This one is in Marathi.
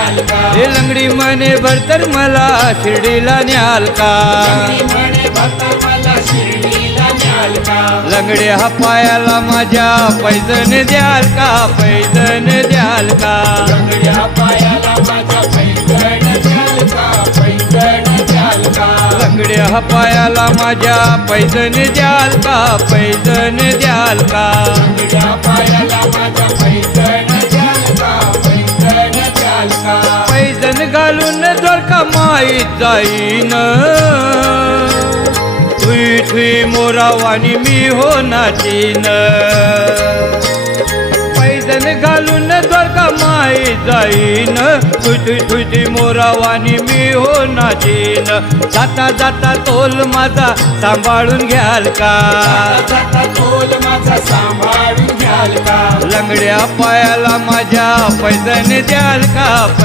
हे लंगडी म्हणे भरतर मला शिर्डीला न्याल का लंगड्या हा पायाला माझ्या पैजण द्याल का पैजण द्याल का लंगड्या हा पायाला माझ्या पैजण द्याल का पैजण द्याल का पैजण घालून जर का माहीत जाईन ठुई ठुई मोरावानी मी हो नाचीन पैजण घालून जर का माहीत जाईन ठुई ठुई मोरावानी मी हो नाचीन जाता जाता तोल माझा सांभाळून घ्याल का लंगड्या पायाला माझ्या पैजण द्याल का